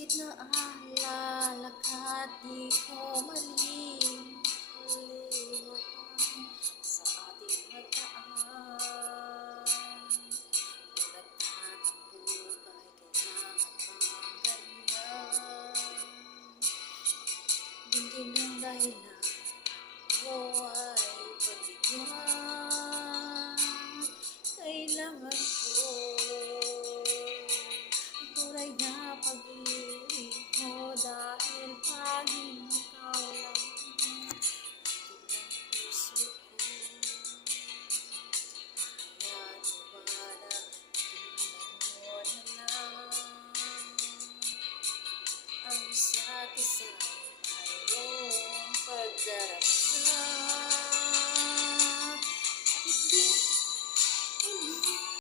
Kahit na alalakad di ko malimutan sa ating nataan. Kung nagtatakbo ka'y kailangan pang ganyan. Hindi ng dahilan ko ay pagbigyan. Kailangan ko